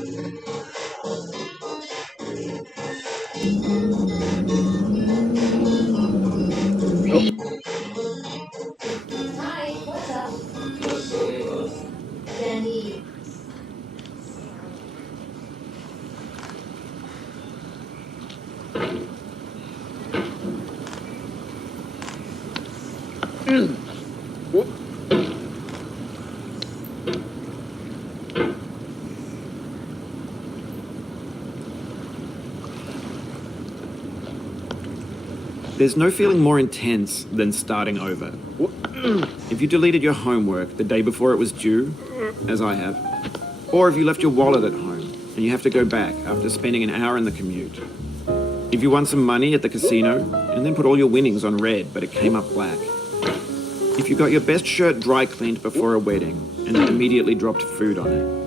Hi, what's up? Danny. There's no feeling more intense than starting over. If you deleted your homework the day before it was due, as I have, or if you left your wallet at home and you have to go back after spending an hour in the commute. If you won some money at the casino and then put all your winnings on red but it came up black. If you got your best shirt dry cleaned before a wedding and then immediately dropped food on it.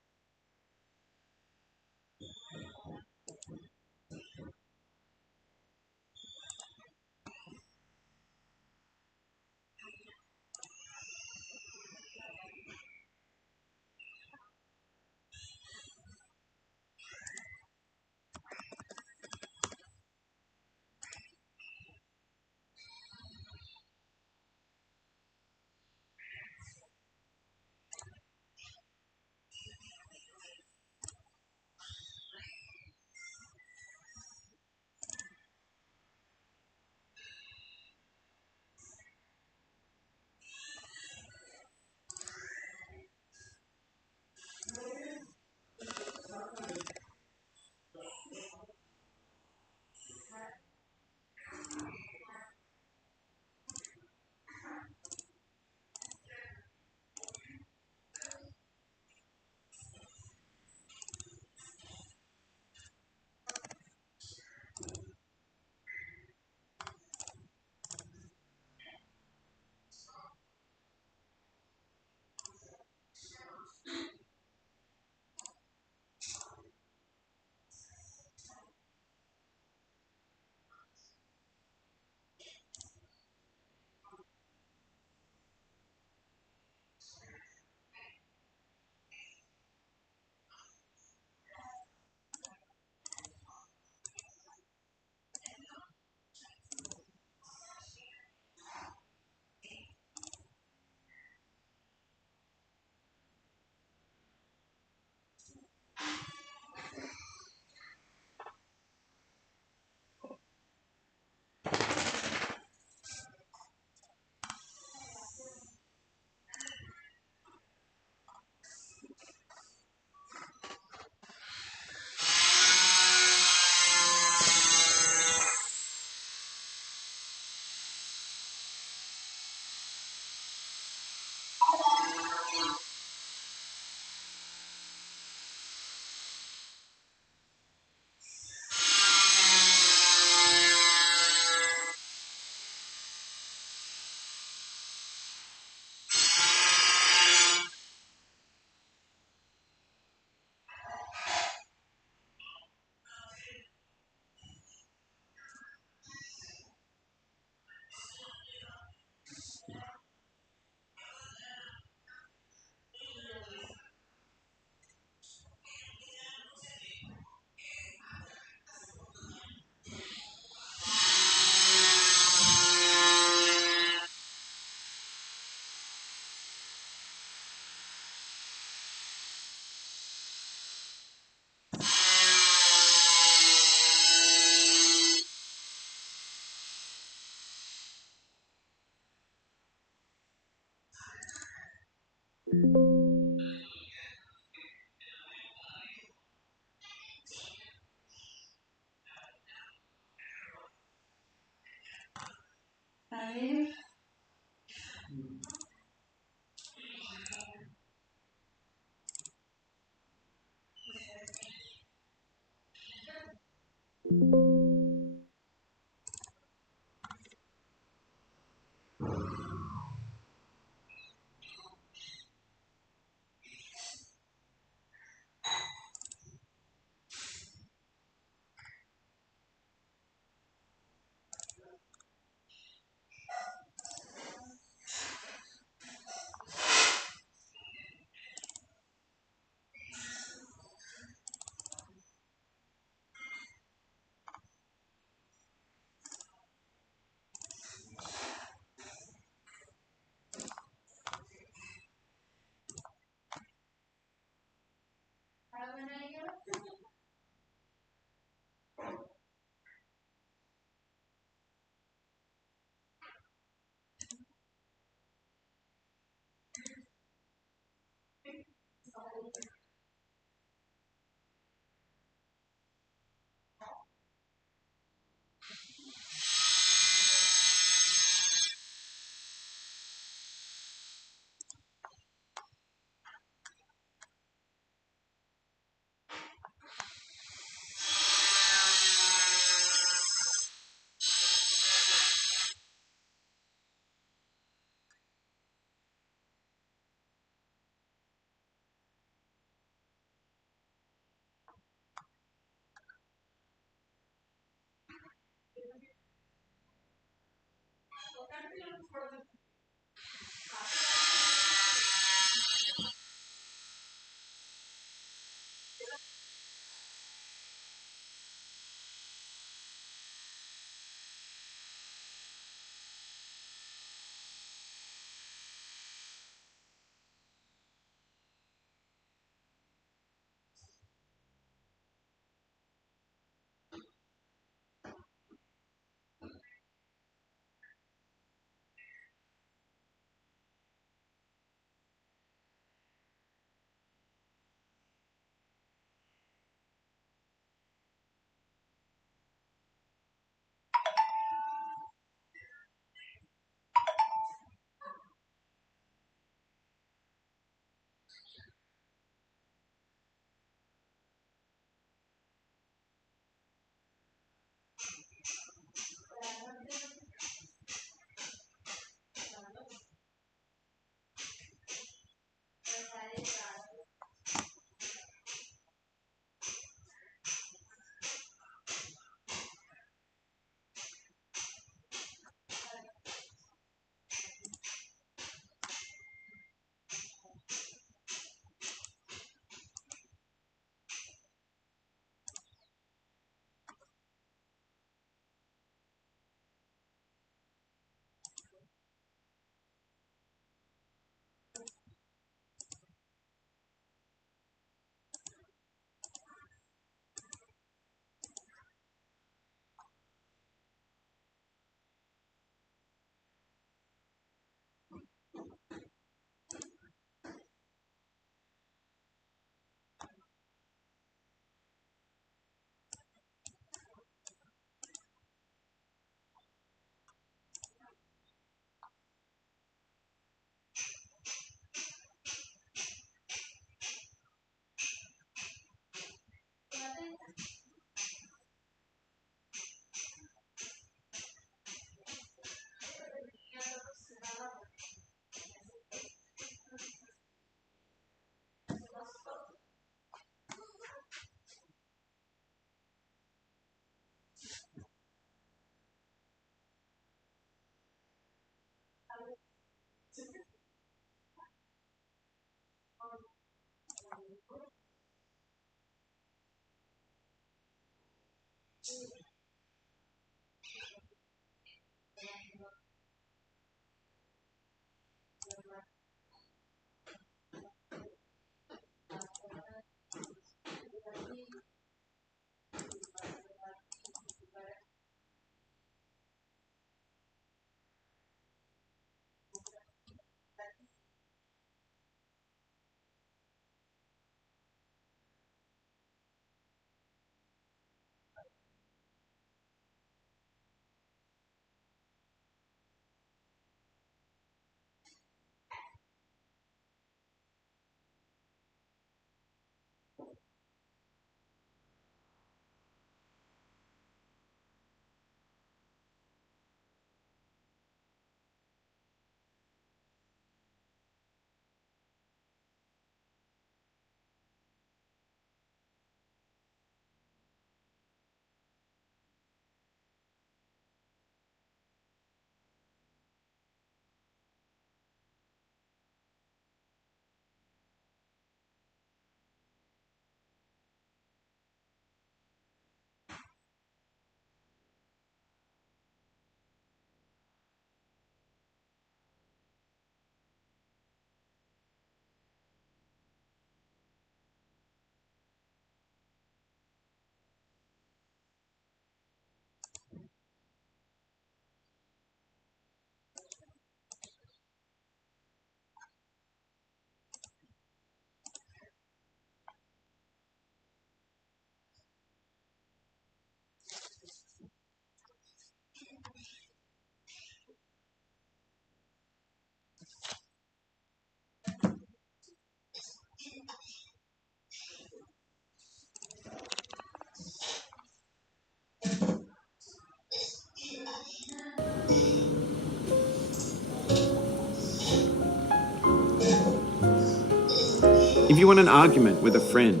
If you won an argument with a friend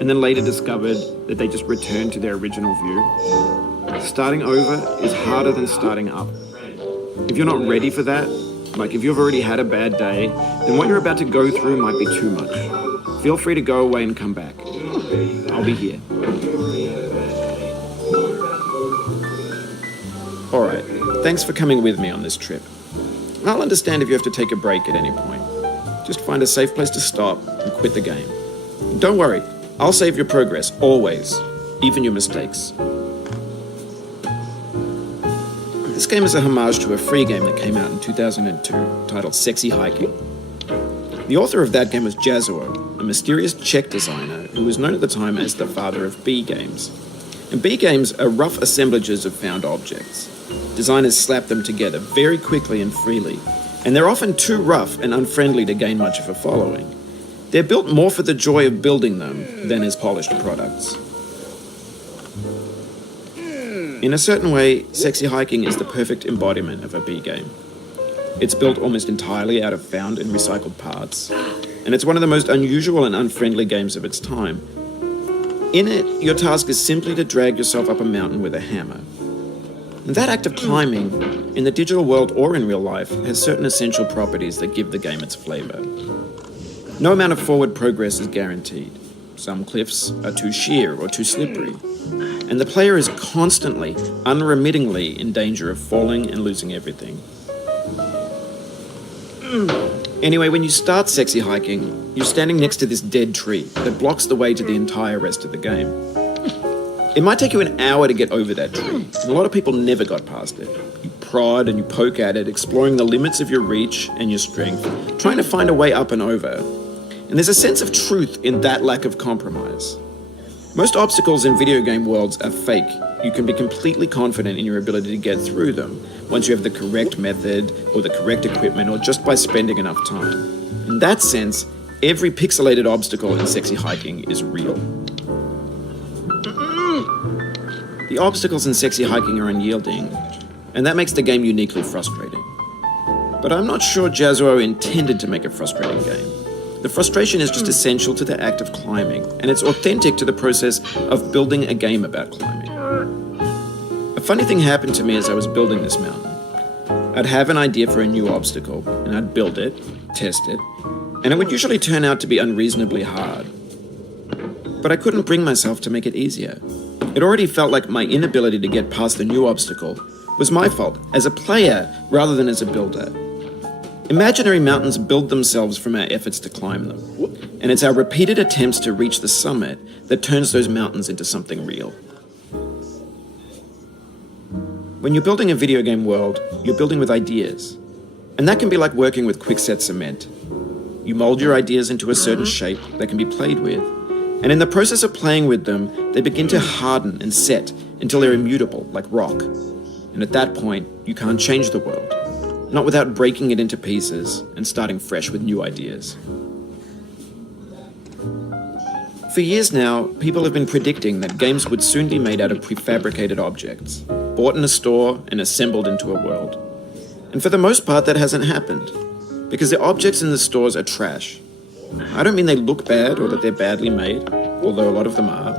and then later discovered that they just returned to their original view, starting over is harder than starting up. If you're not ready for that, like if you've already had a bad day, then what you're about to go through might be too much. Feel free to go away and come back. I'll be here. Alright, thanks for coming with me on this trip. I'll understand if you have to take a break at any point. Just find a safe place to stop and quit the game. Don't worry, I'll save your progress, always, even your mistakes. This game is a homage to a free game that came out in 2002 titled Sexy Hiking. The author of that game was Jazuo, a mysterious Czech designer who was known at the time as the father of B games. And B games are rough assemblages of found objects. Designers slap them together very quickly and freely, and they're often too rough and unfriendly to gain much of a following. They're built more for the joy of building them than as polished products. In a certain way, Sexy Hiking is the perfect embodiment of a B game. It's built almost entirely out of found and recycled parts, and it's one of the most unusual and unfriendly games of its time. In it, your task is simply to drag yourself up a mountain with a hammer. And that act of climbing, in the digital world or in real life, has certain essential properties that give the game its flavor. No amount of forward progress is guaranteed. Some cliffs are too sheer or too slippery, and the player is constantly, unremittingly in danger of falling and losing everything. Anyway, when you start Sexy Hiking, you're standing next to this dead tree that blocks the way to the entire rest of the game. It might take you an hour to get over that tree, and a lot of people never got past it. You prod and you poke at it, exploring the limits of your reach and your strength, trying to find a way up and over. And there's a sense of truth in that lack of compromise. Most obstacles in video game worlds are fake. You can be completely confident in your ability to get through them once you have the correct method or the correct equipment or just by spending enough time. In that sense, every pixelated obstacle in Sexy Hiking is real. The obstacles in Sexy Hiking are unyielding, and that makes the game uniquely frustrating. But I'm not sure Jazuo intended to make a frustrating game. The frustration is just essential to the act of climbing, and it's authentic to the process of building a game about climbing. A funny thing happened to me as I was building this mountain. I'd have an idea for a new obstacle, and I'd build it, test it, and it would usually turn out to be unreasonably hard. But I couldn't bring myself to make it easier. It already felt like my inability to get past the new obstacle was my fault, as a player rather than as a builder. Imaginary mountains build themselves from our efforts to climb them, and it's our repeated attempts to reach the summit that turns those mountains into something real. When you're building a video game world, you're building with ideas, and that can be like working with quickset cement. You mold your ideas into a certain shape that can be played with, and in the process of playing with them, they begin to harden and set until they're immutable, like rock. And at that point, you can't change the world. Not without breaking it into pieces and starting fresh with new ideas. For years now, people have been predicting that games would soon be made out of prefabricated objects, bought in a store and assembled into a world. And for the most part, that hasn't happened, because the objects in the stores are trash. I don't mean they look bad or that they're badly made, although a lot of them are.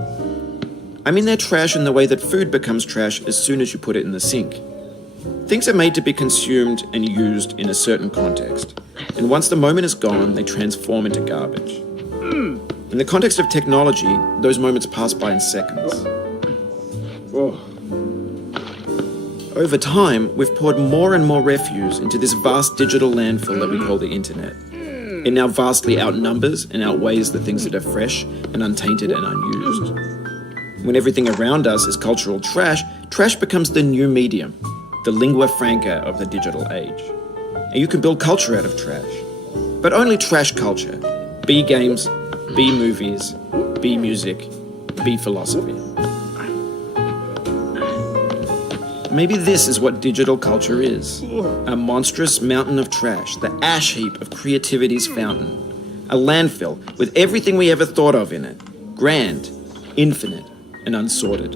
I mean they're trash in the way that food becomes trash as soon as you put it in the sink. Things are made to be consumed and used in a certain context, and once the moment is gone, they transform into garbage. In the context of technology, those moments pass by in seconds. Over time, we've poured more and more refuse into this vast digital landfill that we call the internet. It now vastly outnumbers and outweighs the things that are fresh and untainted and unused. When everything around us is cultural trash, trash becomes the new medium, the lingua franca of the digital age. And you can build culture out of trash. But only trash culture. B games, B movies, B music, B philosophy. Maybe this is what digital culture is. A monstrous mountain of trash, the ash heap of creativity's fountain. A landfill with everything we ever thought of in it. Grand, infinite, and unsorted.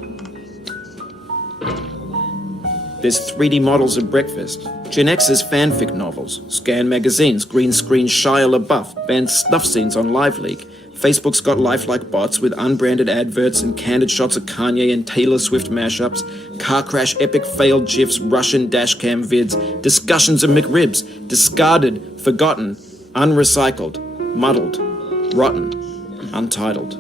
There's 3D models of breakfast, Gen X's fanfic novels, scan magazines, green screen Shia LaBeouf, banned snuff scenes on LiveLeak. Facebook's got lifelike bots with unbranded adverts and candid shots of Kanye and Taylor Swift mashups, car crash epic failed GIFs, Russian dashcam vids, discussions of McRibs, discarded, forgotten, unrecycled, muddled, rotten, untitled.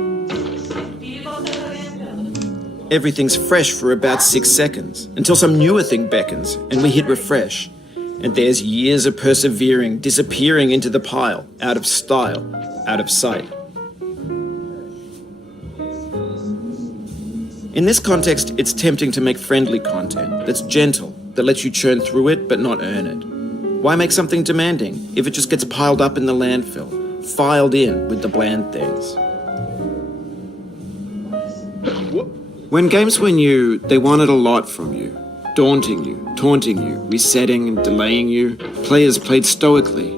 Everything's fresh for about 6 seconds, until some newer thing beckons, and we hit refresh. And there's years of persevering, disappearing into the pile, out of style, out of sight. In this context, it's tempting to make friendly content that's gentle, that lets you churn through it but not earn it. Why make something demanding if it just gets piled up in the landfill, filed in with the bland things? When games were new, they wanted a lot from you. Daunting you, taunting you, resetting and delaying you. Players played stoically.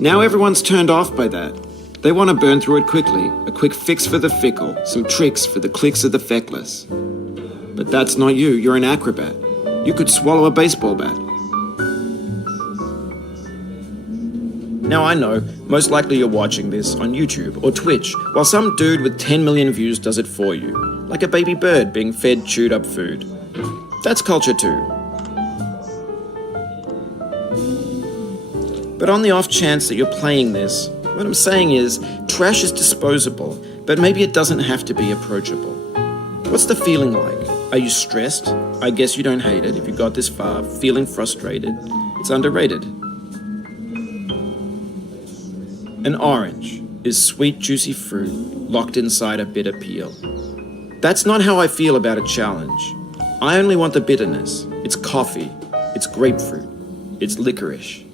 Now everyone's turned off by that. They want to burn through it quickly, a quick fix for the fickle, some tricks for the clicks of the feckless. But that's not you, you're an acrobat. You could swallow a baseball bat. Now I know, most likely you're watching this on YouTube or Twitch, while some dude with 10 million views does it for you, like a baby bird being fed chewed up food. That's culture too. But on the off chance that you're playing this, what I'm saying is, trash is disposable, but maybe it doesn't have to be approachable. What's the feeling like? Are you stressed? I guess you don't hate it if you got this far. Feeling frustrated? It's underrated. An orange is sweet, juicy fruit locked inside a bitter peel. That's not how I feel about a challenge. I only want the bitterness. It's coffee. It's grapefruit. It's licorice.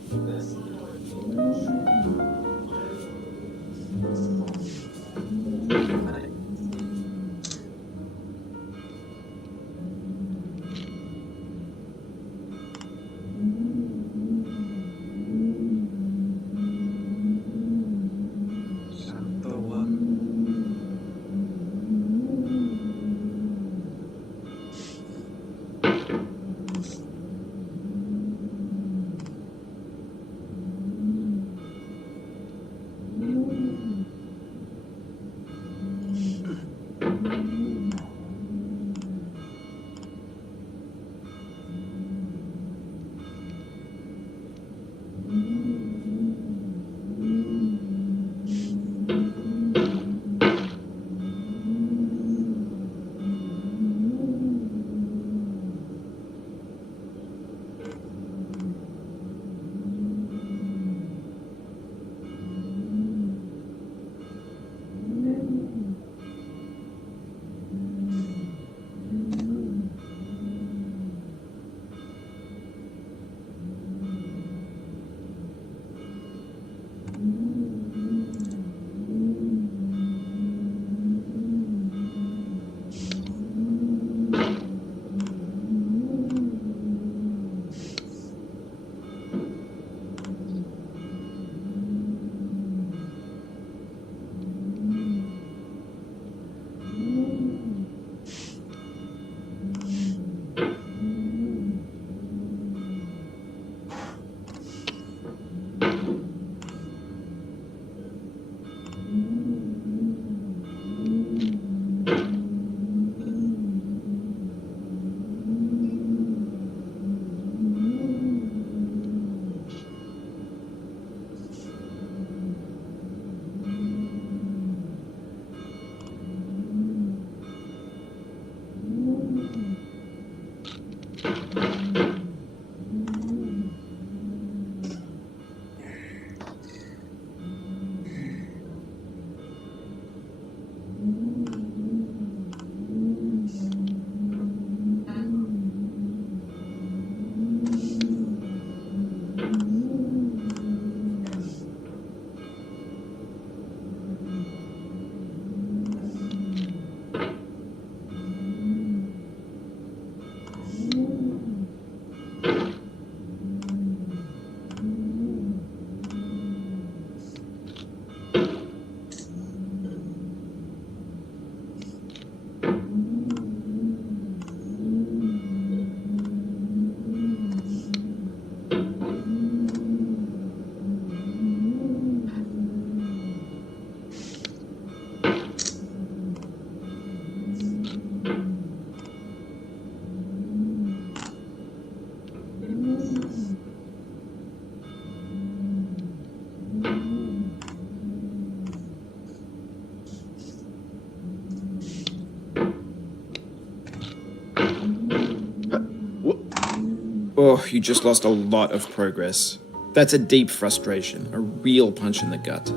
Oh, you just lost a lot of progress. That's a deep frustration, a real punch in the gut.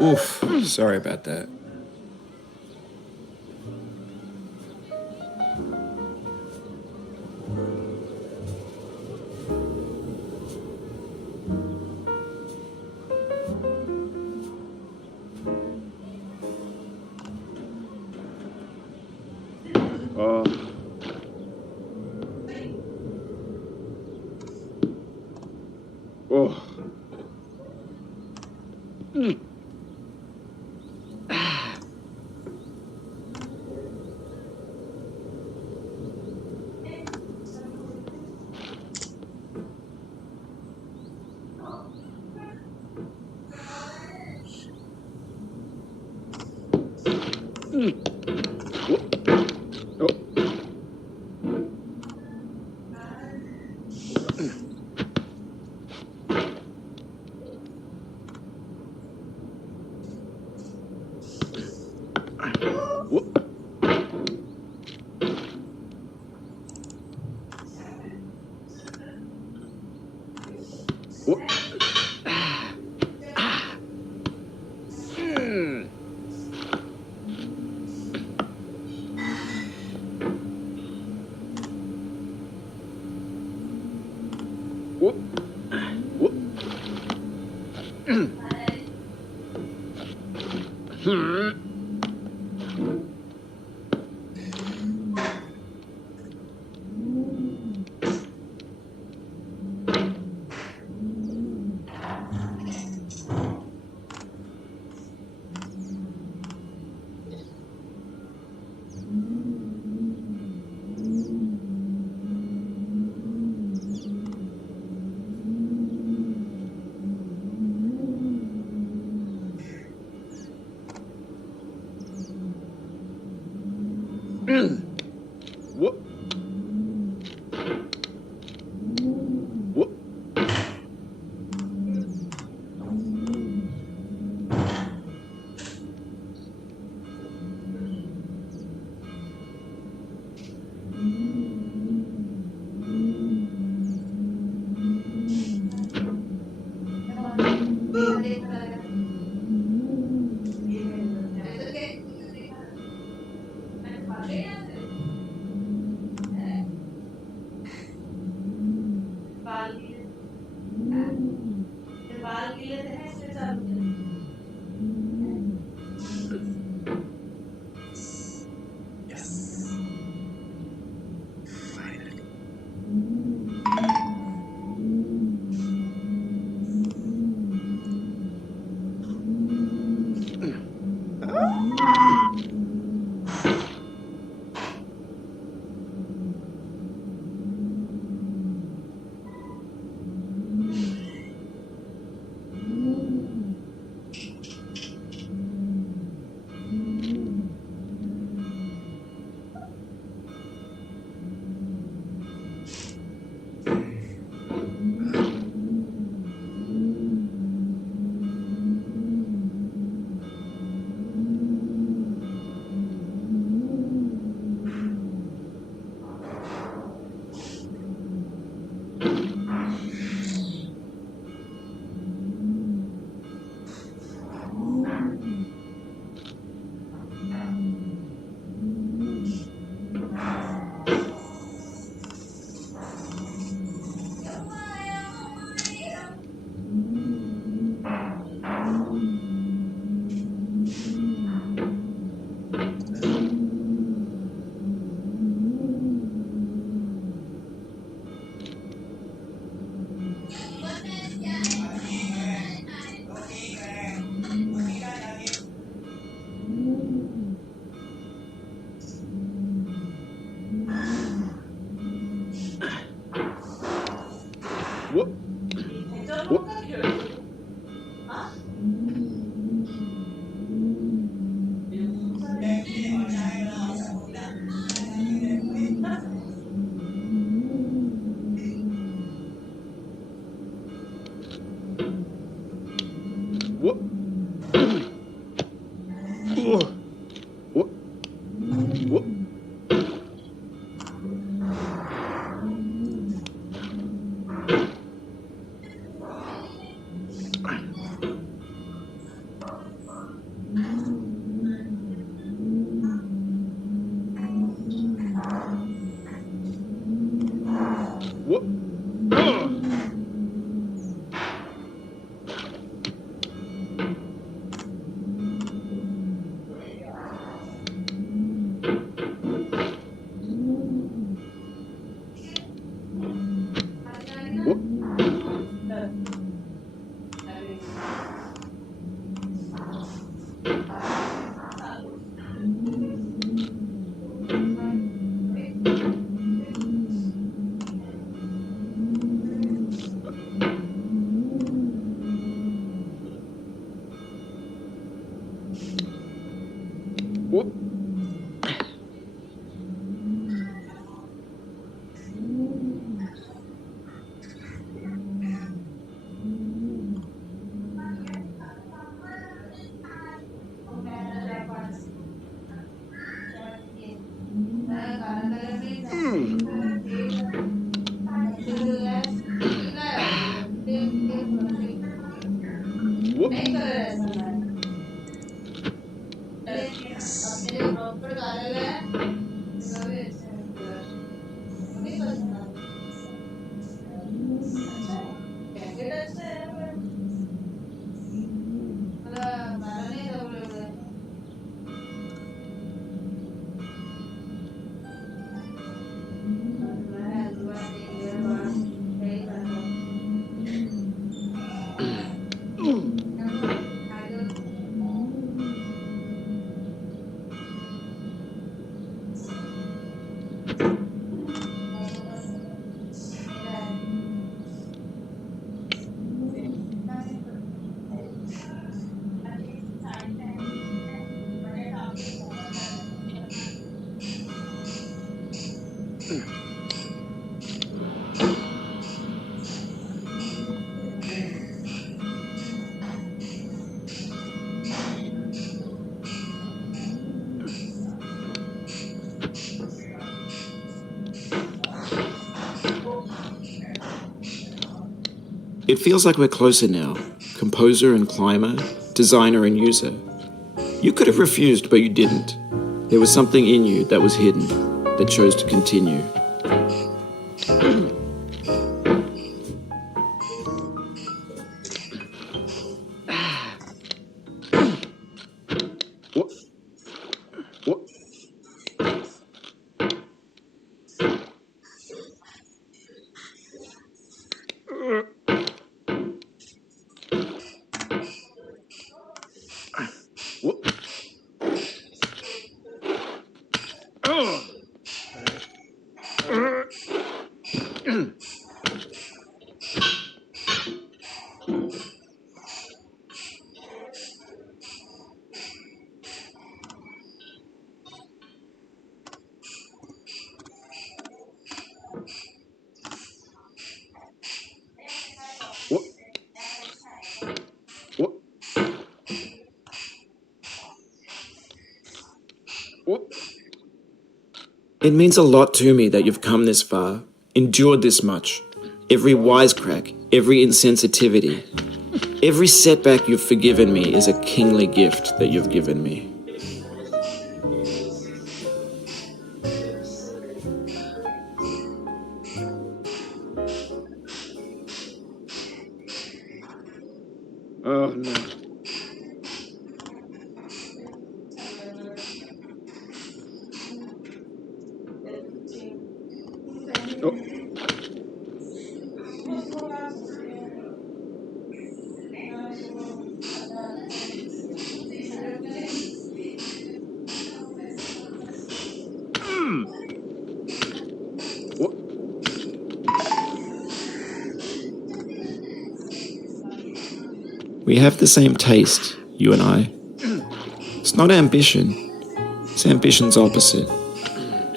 Oof, sorry about that. What? What? What? What? What? What? What? What? What? It feels like we're closer now. Composer and climber, designer and user. You could have refused, but you didn't. There was something in you that was hidden, that chose to continue. What? What? What? What? What? What? It means a lot to me that you've come this far, endured this much. Every wisecrack, every insensitivity, every setback you've forgiven me is a kingly gift that you've given me. Oh no. Oh. What? We have the same taste, you and I. It's not ambition. It's ambition's opposite.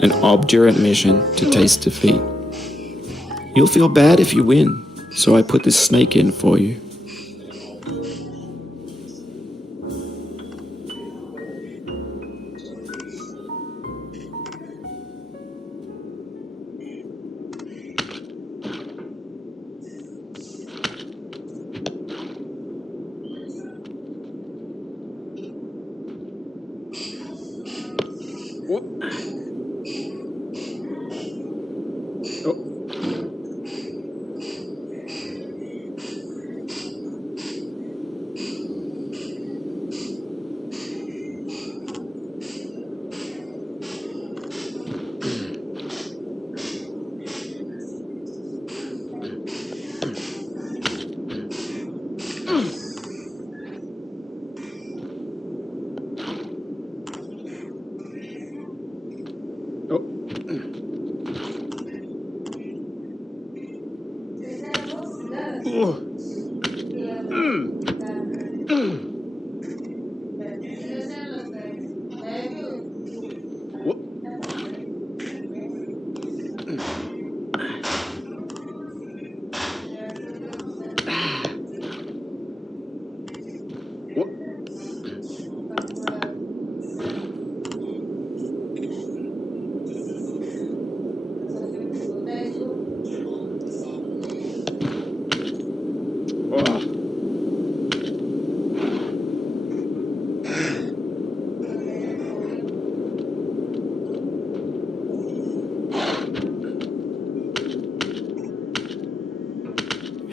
An obdurate mission to taste defeat. You'll feel bad if you win, so I put this snake in for you.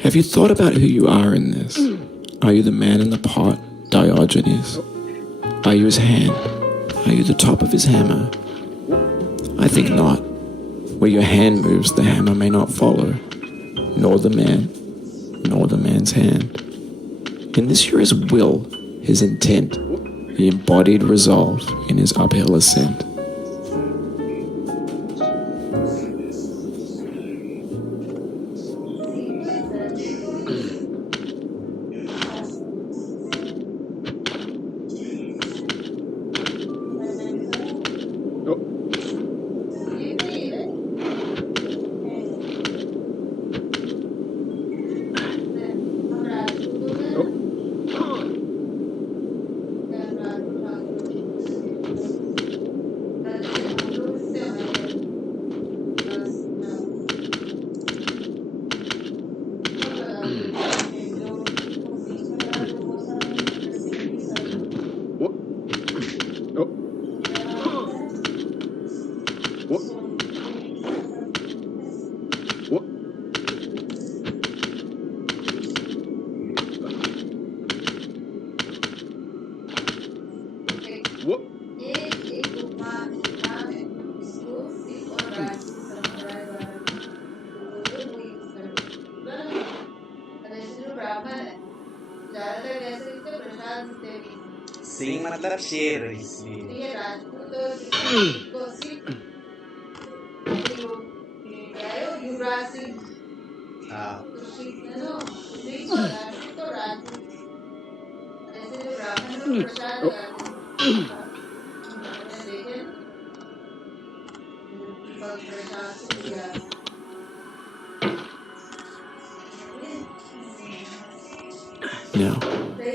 Have you thought about who you are in this? Are you the man in the pot, Diogenes? Are you his hand? Are you the top of his hammer? I think not. Where your hand moves, the hammer may not follow, nor the man, nor the man's hand. In this you're his will, his intent, the embodied resolve in his uphill ascent. Singh मतलब शेर इसलिए हाँ Now,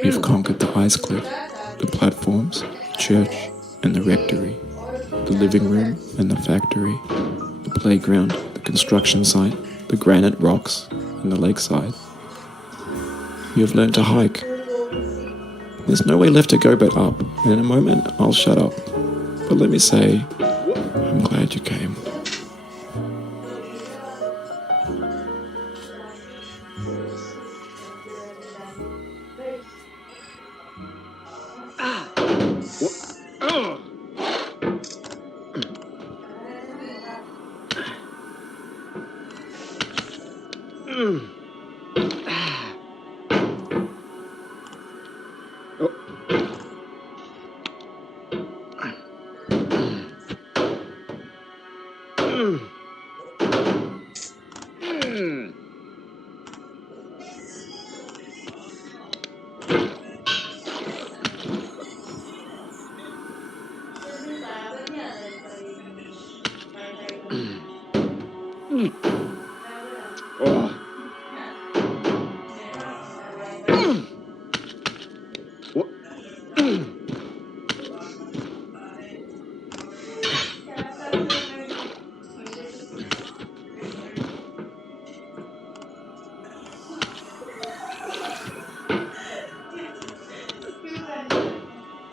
you've conquered the ice cliff, the platforms, the church, and the rectory, the living room and the factory, the playground, the construction site, the granite rocks, and the lakeside. You have learned to hike. There's no way left to go but up, and in a moment I'll shut up. But let me say, I'm glad you came. Oh. What?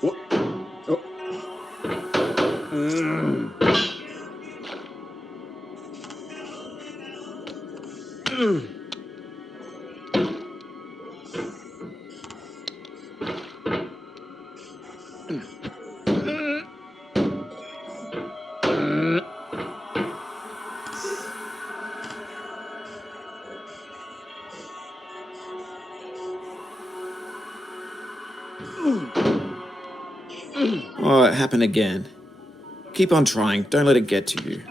What? Oh. Mm. Mm. Oh, it happened again. Keep on trying. Don't let it get to you.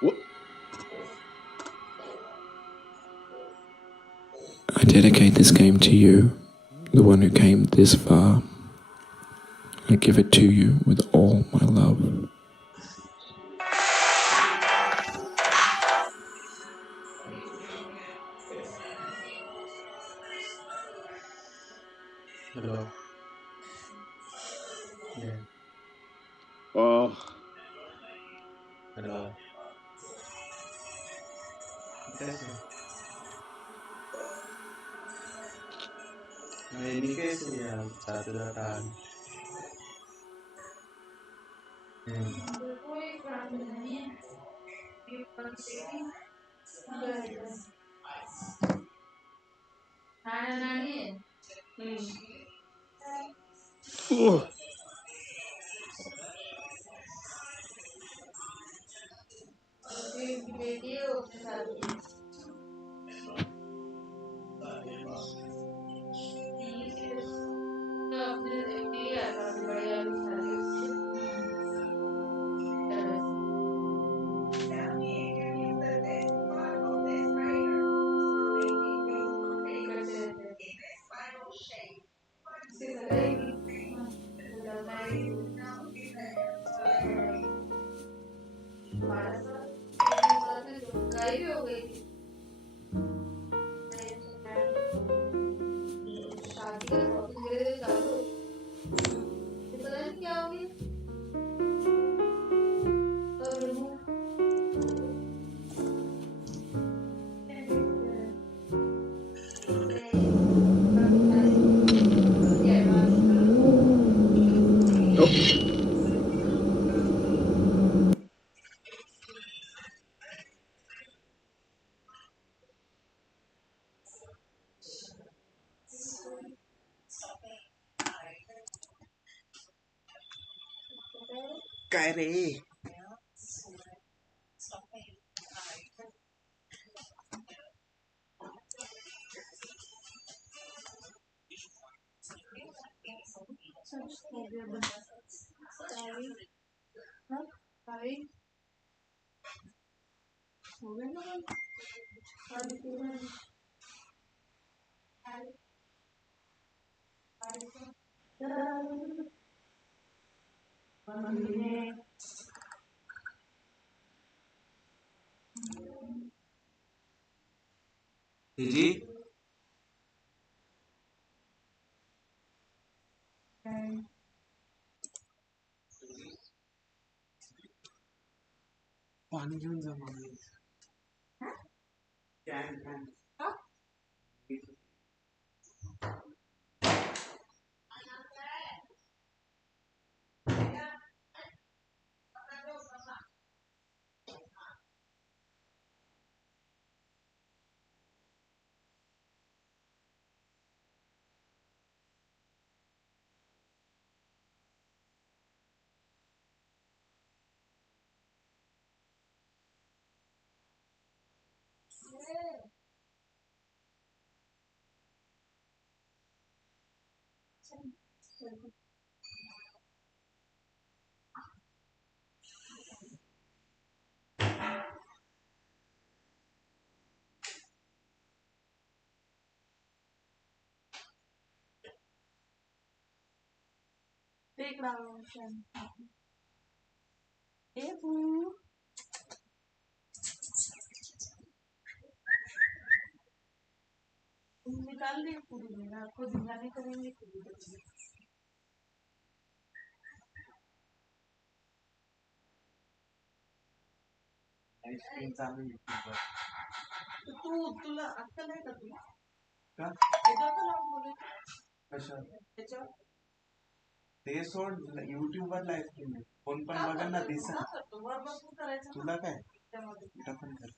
What? I dedicate this game to you, the one who came this far. I give it to you with all my love. Hello. Yeah. Oh. Hello. Kasi, ini kasi yang satu datang. Oh. Kairi. Jadi, paano yun sa mga yan? Ice cream चालू युट्यूबवर का कशा ते सोड युट्यूबवर live stream आहे कोण पण बघा ना दिसत तुला काय कुठं पण कर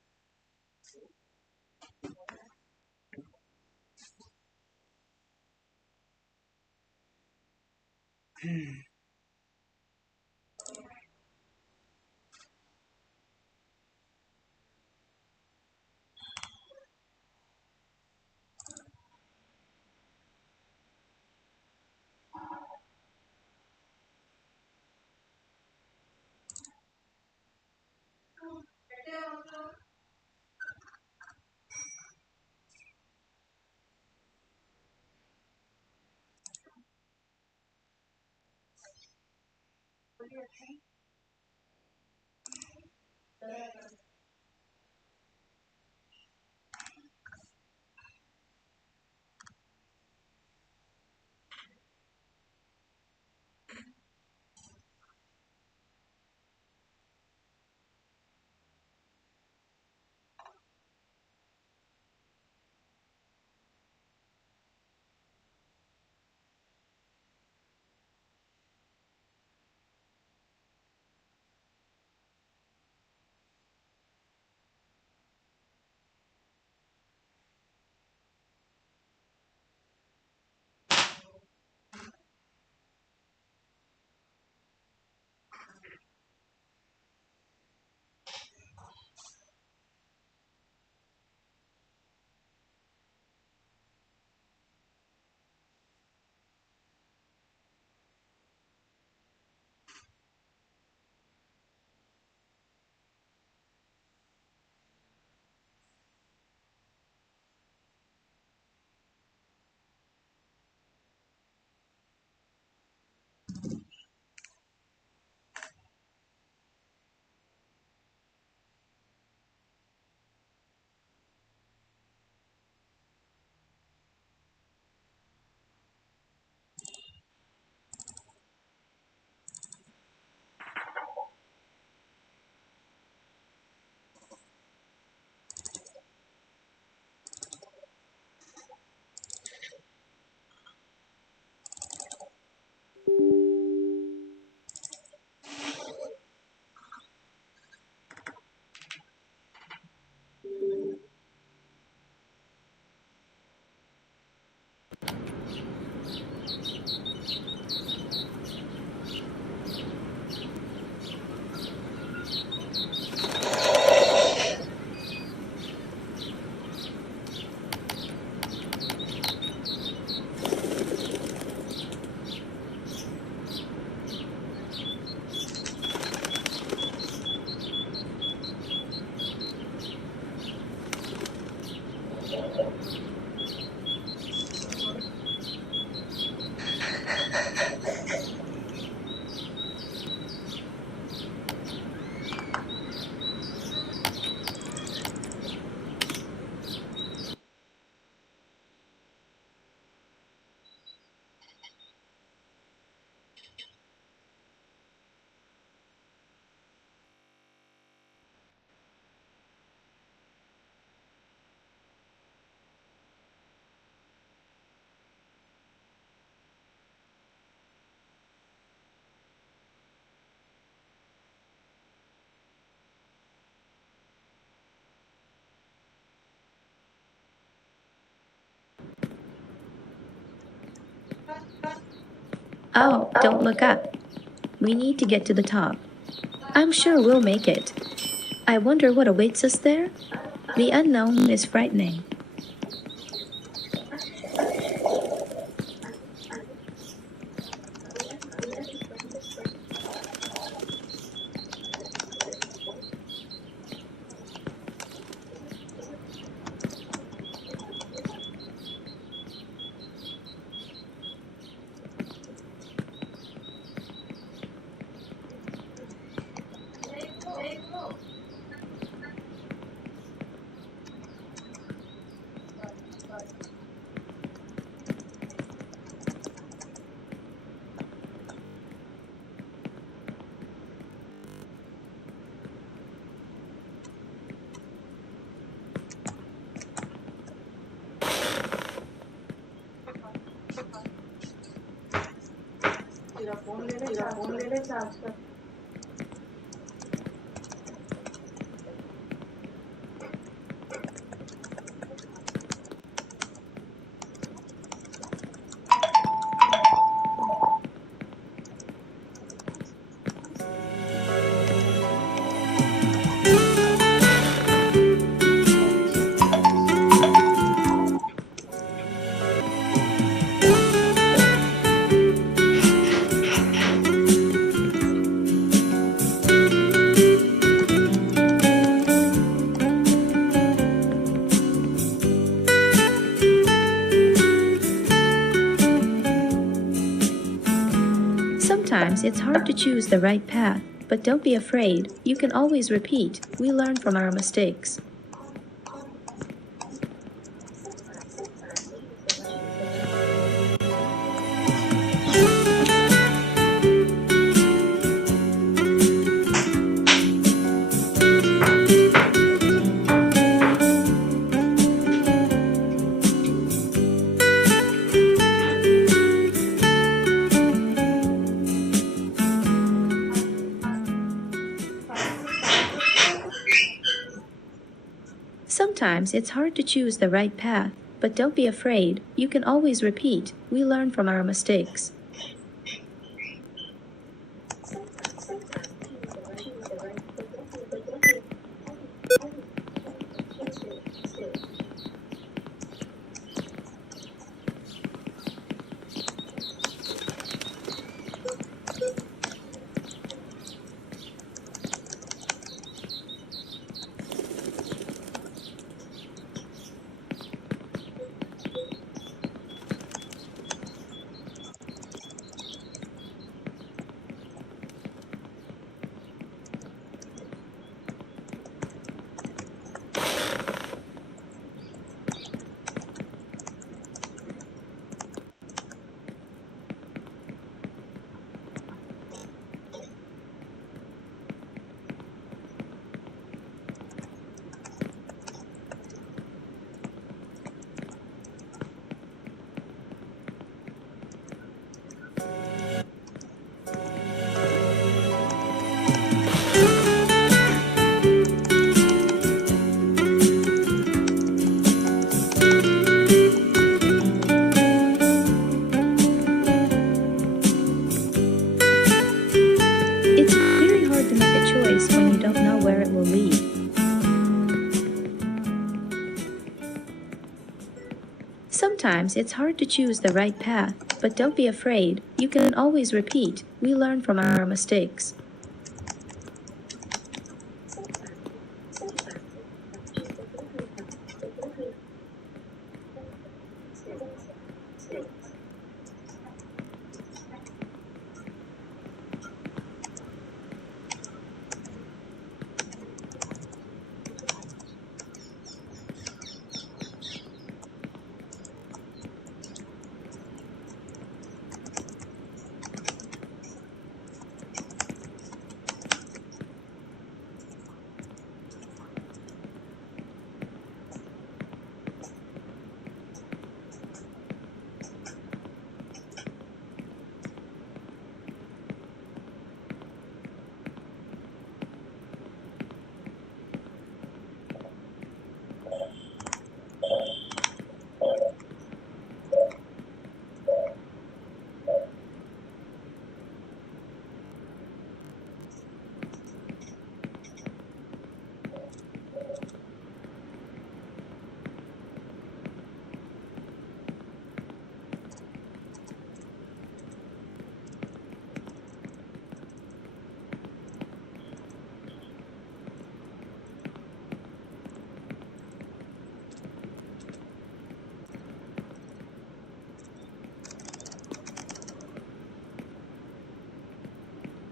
Oh, don't look up. We need to get to the top. I'm sure we'll make it. I wonder what awaits us there? The unknown is frightening. Sometimes it's hard to choose the right path, but don't be afraid. You can always repeat. We learn from our mistakes. Sometimes it's hard to choose the right path, but don't be afraid. You can always repeat. We learn from our mistakes. It's very hard to make a choice when you don't know where it will lead. Sometimes it's hard to choose the right path, but don't be afraid. You can always repeat. We learn from our mistakes.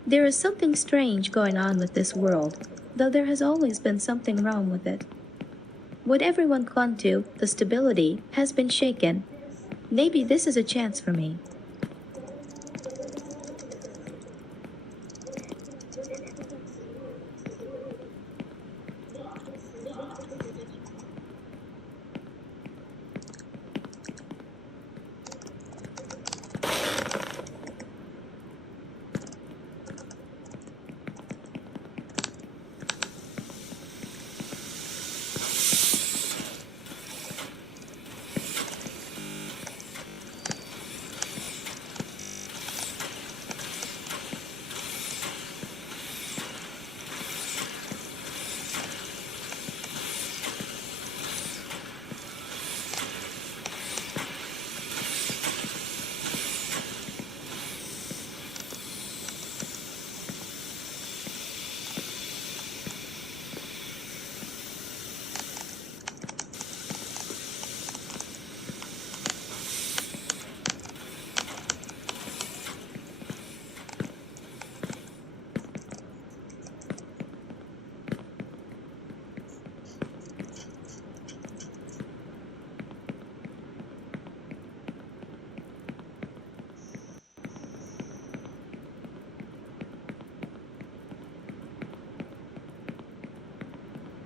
There is something strange going on with this world, though there has always been something wrong with it. What everyone clung to, the stability, has been shaken. Maybe this is a chance for me.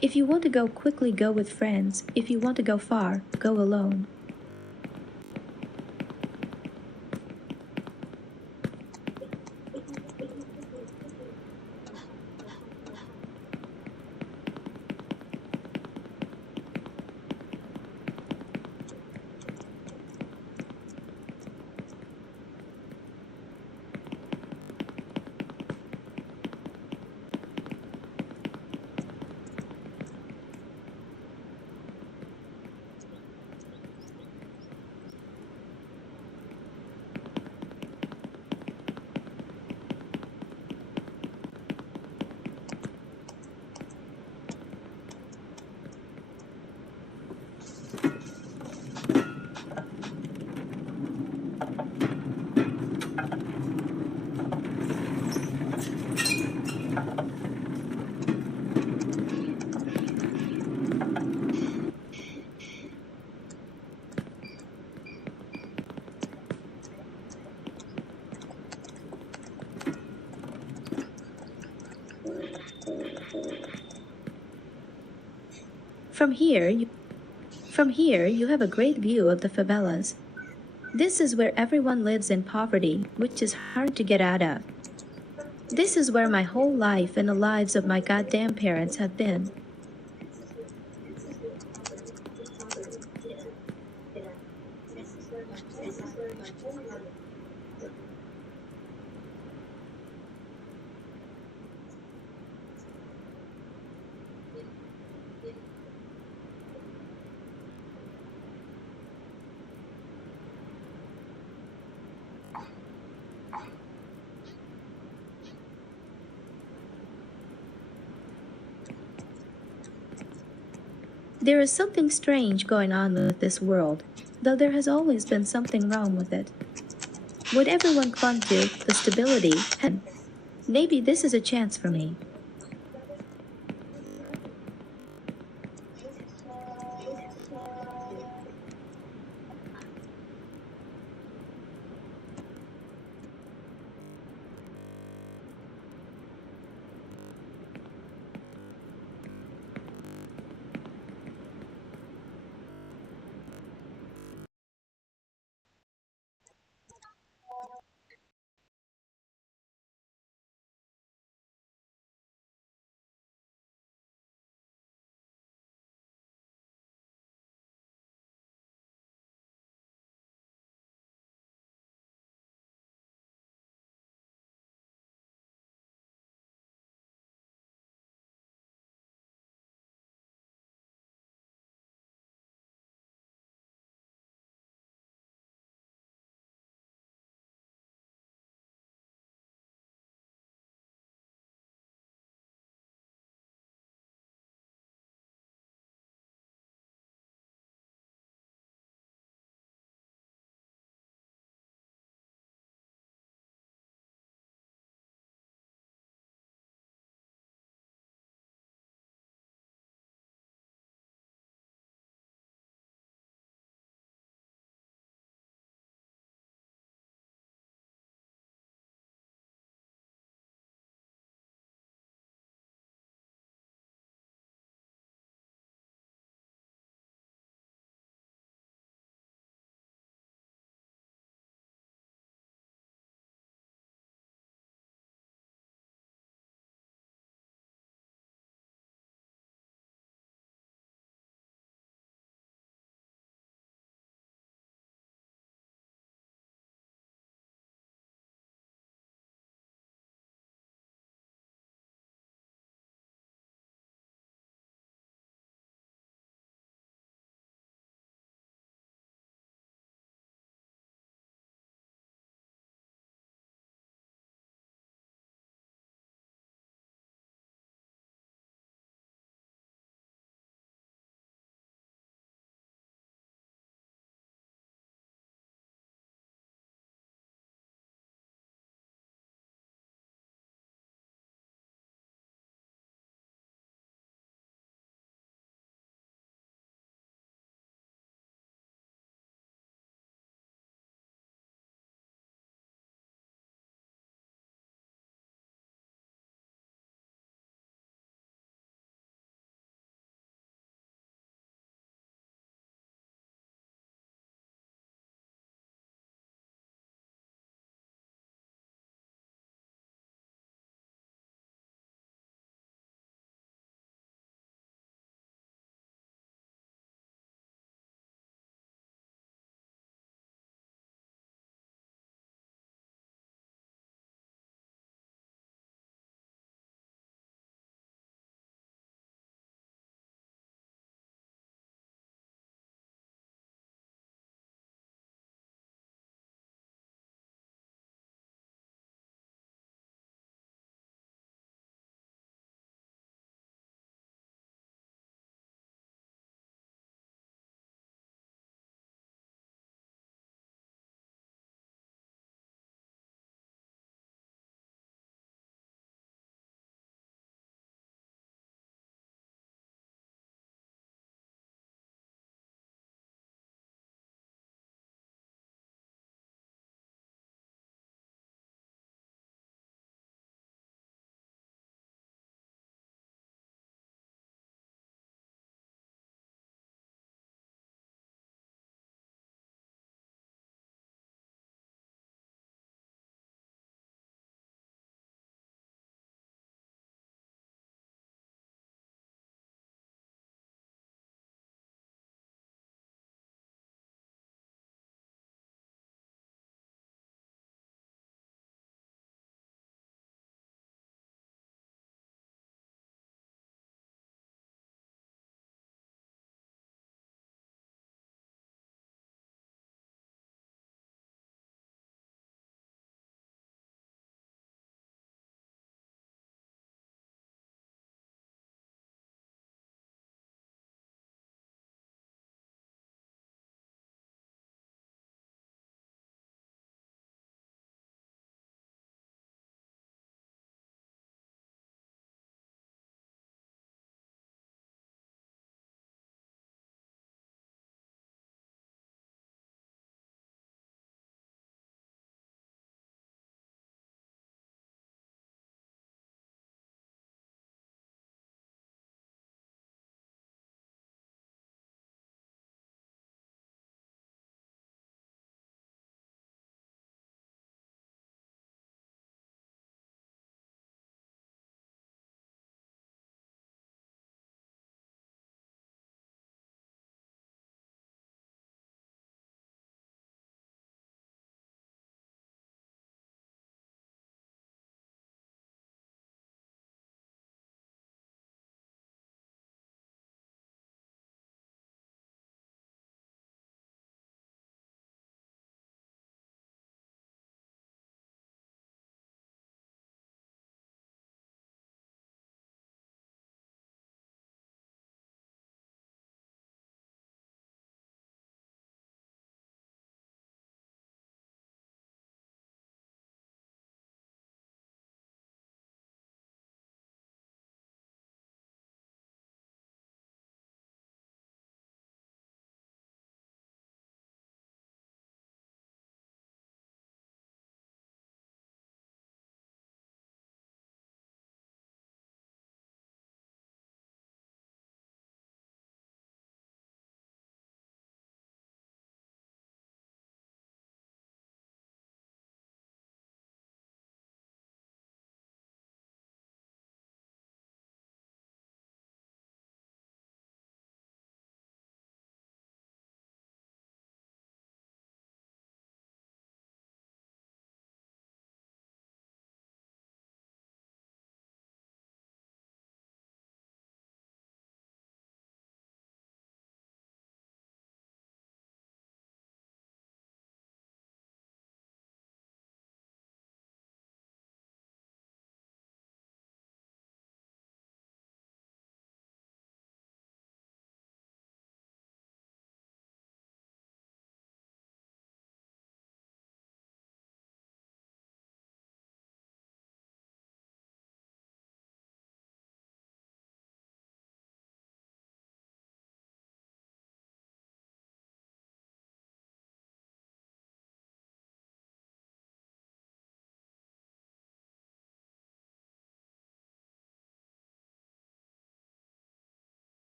If you want to go quickly, go with friends. If you want to go far, go alone. From here you have a great view of the favelas. This is where everyone lives in poverty, which is hard to get out of. This is where my whole life and the lives of my goddamn parents have been. There is something strange going on with this world, though there has always been something wrong with it. What everyone clung to, the stability, and maybe this is a chance for me.